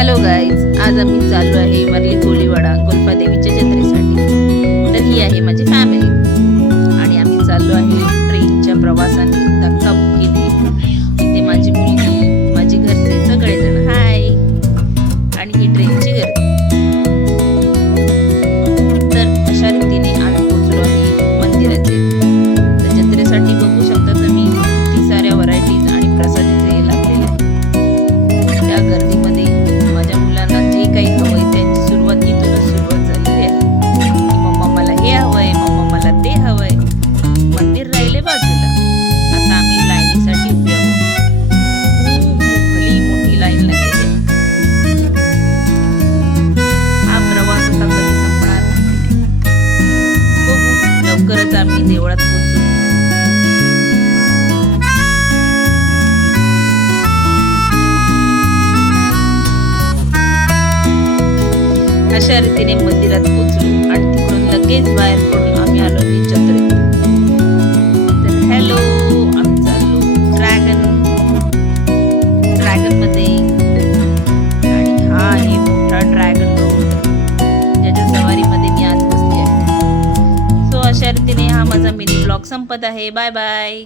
Hello guys, आज आम्ही चाललो आहे वर्ली कोलीवाडा गोल्फादेवीच्या जत्रेसाठी. तर ही आहे माझी फॅमिली आणि आम्ही चाललो आहे ट्रेनच्या प्रवासाने. धक्का बुक्कीने इथे माझी मुलगी, माझी घरचे सगळेजण हाय आणि ही ट्रेनची गर्दी. तर अशा रीतीने आज पोहोचलो आहे मंदिराचे. तर जत्रेसाठी बघू शकता तुम्ही किती साऱ्या व्हरायटीज आणि प्रसादीचे लागलेले आहेत. त्या गर्दीमध्ये माझ्या मुलांना जे काही हवंय त्यांची सुरुवात इथूनच सुरुवात झालेली आहे की मम्मा मला हे हवंय, मम्मा मला ते हवंय. मंदिर राहिले बाजूला. आता आम्ही लाईनीसाठी उभे आहोत. खूप मोठी लाईन लागलेली आहे. हा प्रवास आता कधी संपणार नाही. बघू, लवकरच आम्ही देवळात पोहोचू. अशा रीतीने मंदिरात पोहोचलो आणि तिकडून लगेच बाहेर पडून आम्ही आलो जत्रेत. तर हॅलो, आम्ही चाललो ड्रॅगन मध्ये आणि हा आहे मोठा ड्रॅगन रोड ज्याच्या सवारीमध्ये मी आज बसली आहे. सो अशा रीतीने हा माझा मिनी ब्लॉग संपत आहे. Bye bye.